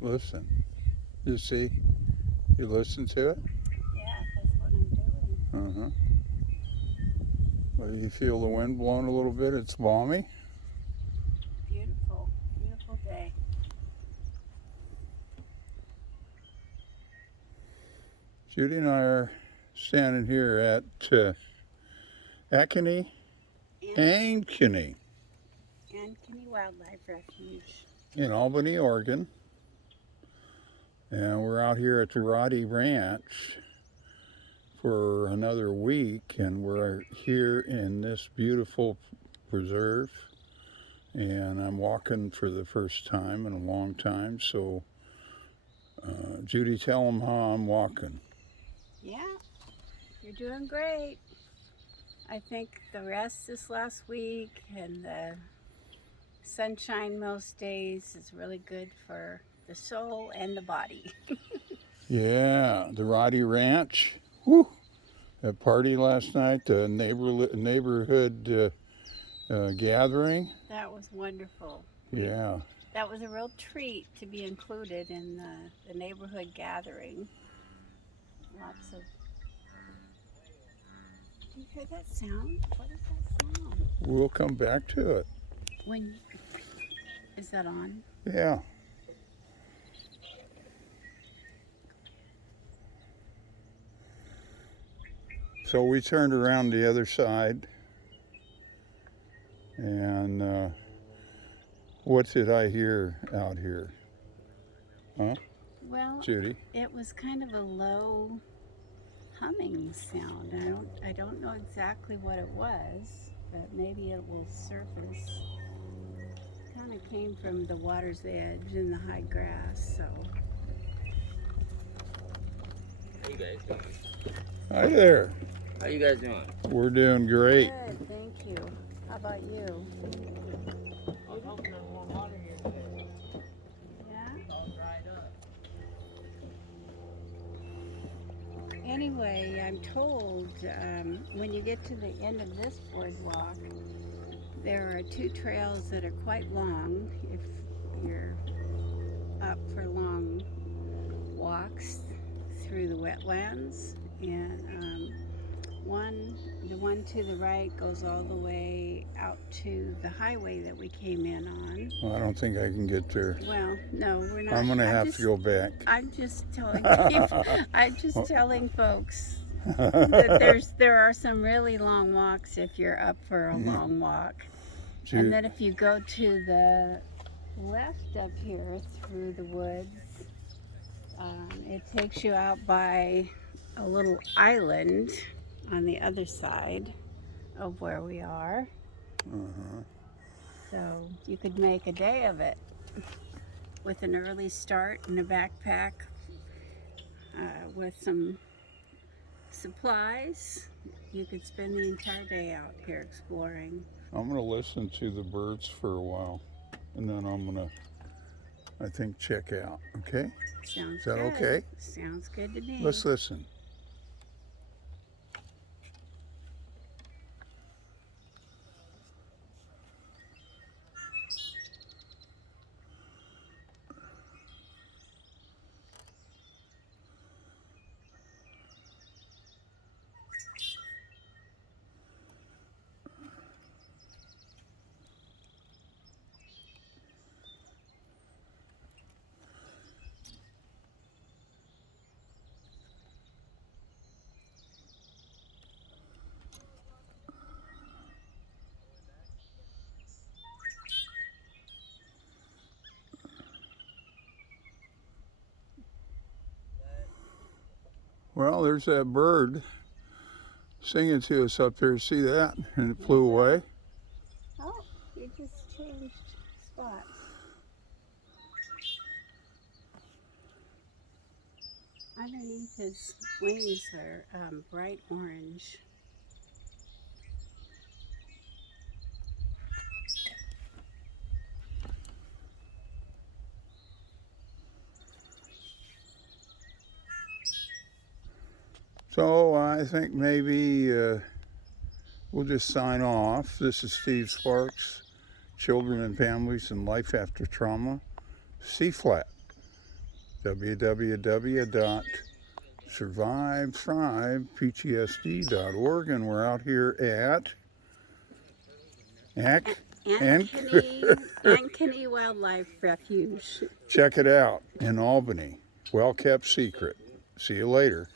Listen. You see? You listen to it? Yeah, that's what I'm doing. Uh-huh. Well, you feel the wind blowing a little bit. It's balmy. Beautiful, beautiful day. Judy and I are standing here at Ankeny, And Ankeny Ankeny Wildlife Refuge. in Albany, Oregon. And we're out here at the Roddy Ranch for another week, and we're here in this beautiful preserve. And I'm walking for the first time in a long time, so Judy, tell them how I'm walking. Yeah, you're doing great. I think the rest this last week and the sunshine most days is really good for the soul and the body. Yeah, the Roddy Ranch. Woo! That party last night, the neighborhood gathering. That was wonderful. Yeah. That was a real treat to be included in the neighborhood gathering. Lots of. Do you hear that sound? What is that sound? We'll come back to it. When is that on? Yeah. So we turned around the other side, and what did I hear out here? Huh, Well, Judy? it was kind of a low humming sound. I don't know exactly what it was, but maybe it will surface. Kind of came from the water's edge and the high grass, so. How you guys doing? Hi there. How you guys doing? We're doing great. Good, thank you. How about you? I was hoping there was more water here today. Yeah? It's all dried up. Anyway, I'm told when you get to the end of this boardwalk, there are two trails that are quite long if you're up for long walks through the wetlands. And the one to the right goes all the way out to the highway that we came in on. Well, I don't think I can get there. Well, no, we're not. I'm gonna have to go back. I'm just telling people, I'm just telling folks that there are some really long walks if you're up for a long walk. And then if you go to the left up here through the woods, it takes you out by a little island on the other side of where we are. Uh-huh. So you could make a day of it with an early start and a backpack with some supplies. You could spend the entire day out here exploring. I'm gonna listen to the birds for a while, and then I'm gonna, I think, check out. Okay? Sounds Is that good. okay? Sounds good to me. Let's listen. Well, there's that bird singing to us up there. See that? And it flew away. Oh, you just changed spots. Underneath his wings are bright orange. So I think maybe we'll just sign off. This is Steve Sparks, Children and Families and Life After Trauma, C-Flat. www.survivethrive.ptsd.org, and we're out here at Ankeny Wildlife Refuge. Check it out in Albany. Well kept secret. See you later.